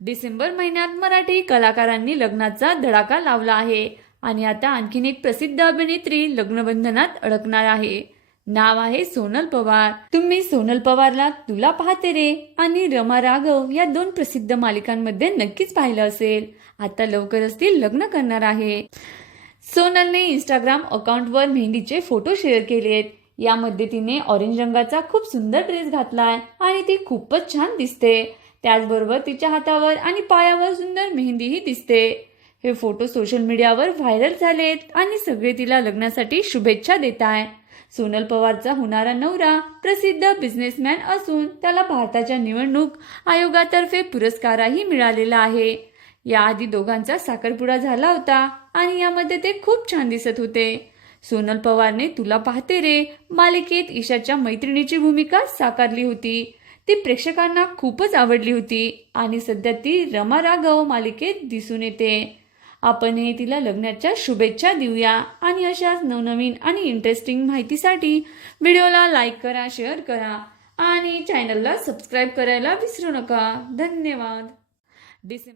डिसेंबर महिन्यात मराठी कलाकारांनी लग्नाचा धडाका लावला आहे. आणि आता आणखीन एक प्रसिद्ध अभिनेत्री लग्नबंधनात अडकणार आहे. नाव आहे सोनल पवार. तुम्ही सोनल पवारला तुला पाहते रे. आणि रमा राघव या दोन प्रसिद्ध मालिकांमध्ये नक्कीच पाहिलं असेल. आता लवकरच ती लग्न करणार आहे. सोनलने इंस्टाग्राम अकाउंटवर मेहंदीचे फोटो शेअर केले आहेत यामध्ये तिने ऑरेंज रंगाचा खूप सुंदर ड्रेस घातलाय. आणि ती खूपच छान दिसते. त्याचबरोबर तिच्या हातावर आणि पायावर सुंदर मेहंदीही दिसते. हे फोटो सोशल मीडियावर व्हायरल झालेत आणि सगळे तिला लग्नासाठी शुभेच्छा देत आहे सोनल पवारचा होणारा नवरा प्रसिद्ध बिझनेसमॅन असून त्याला भारताच्या निवडणूक आयोगातर्फे पुरस्कारही मिळालेला आहे. याआधी दोघांचा साखरपुडा झाला होता आणि यामध्ये ते खूप छान दिसत होते. सोनल पवारने तुला पाहते रे मालिकेत ईशाच्या मैत्रिणीची भूमिका साकारली होती. ती प्रेक्षकांना खूपच आवडली होती आणि सध्या ती रमा राघव मालिकेत दिसून येते. आपणही तिला लग्नाच्या शुभेच्छा देऊया आणि अशाच नवनवीन आणि इंटरेस्टिंग माहितीसाठी व्हिडिओला लाईक करा शेअर करा आणि चॅनलला सबस्क्राईब करायला विसरू नका. धन्यवाद. डिसेंबर